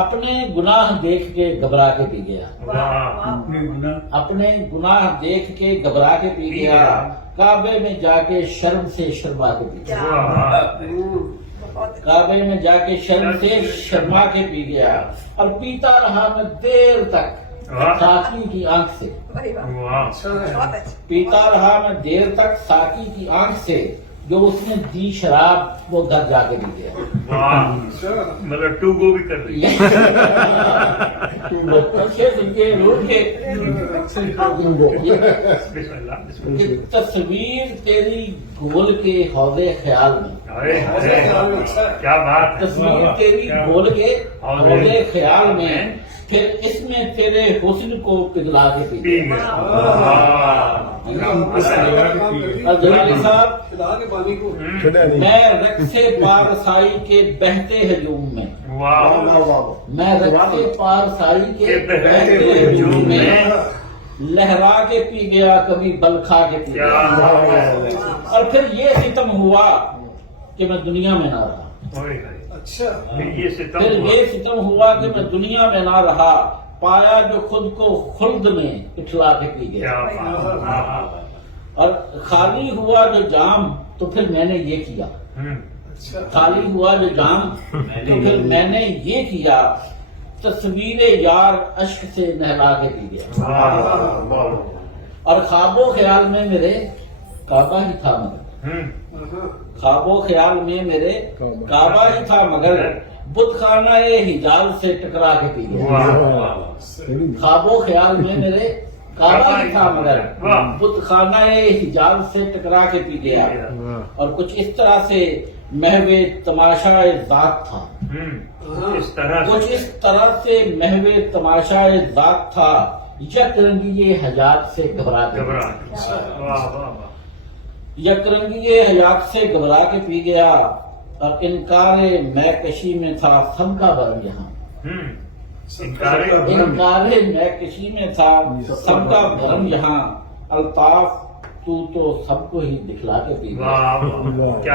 اپنے گناہ دیکھ کے گھبرا کے پی گیا، اپنے گناہ دیکھ کے گھبرا کے پی گیا، کعبے میں جا کے شرم سے شرما کے پی گیا، کعبے میں جا کے شرم سے شرما کے پی گیا، اور پیتا رہا میں دیر تک ساقی کی آنکھ سے، پیتا رہا میں دیر تک ساقی کی آنکھ سے، جو اس نے دی شراب وہ گھر جا کے پی گیا۔ مطلب ٹو گو بھی کر رہی ہے۔ اچھے سے یہ روح کے یہ تصویر تیری گھول کے حوض خیال میں، کیا بات ہے، تصویر تیری گھول کے حوض خیال میں، پھر اس میں تیرے حسن کو پگھلا کے پی گیا۔ اور جلالی صاحب، میں رقص پارسائی کے بہتے ہجوم میں، میں رقص پارسائی کے بہتے ہجوم میں لہرا کے پی گیا، کبھی بل کھا کے پی گیا، اور پھر یہ ستم ہوا کہ میں دنیا میں نہ رہا، پھر یہ ستم ہوا کہ میں دنیا میں نہ رہا، پایا جو خود کو خلد میں اٹھلا کے پی گیا، اور خالی ہوا جو جام تو پھر میں نے یہ کیا، خالی ہوا جو جام تو پھر میں نے یہ کیا، تصویر یار اشک سے نہلا کے پی گیا، اور خواب و خیال میں میرے کعبہ ہی تھا مگر، خواب و خیال میں میرے کعبہ ہی تھا مگر، بت خانہ حجاز سے ٹکرا کے پی گیا، خواب و خیال میں میرے کعبہ ہی تھا مگر، بت خانہ حجاز سے ٹکرا کے پی گیا، اور کچھ اس طرح سے محو تماشا ذات تھا، کچھ اس طرح سے محو تماشا ذات تھا، یک رنگی حیات سے گھبرا کے، یک رنگی حیات سے گھبرا کے پی گیا، اور انکار میں کشی میں تھا سب کا برم یہاں، انکار میں کشی میں تھا سب کا بھرم یہاں، الطاف تو سب کو ہی دکھلا کے پی گیا۔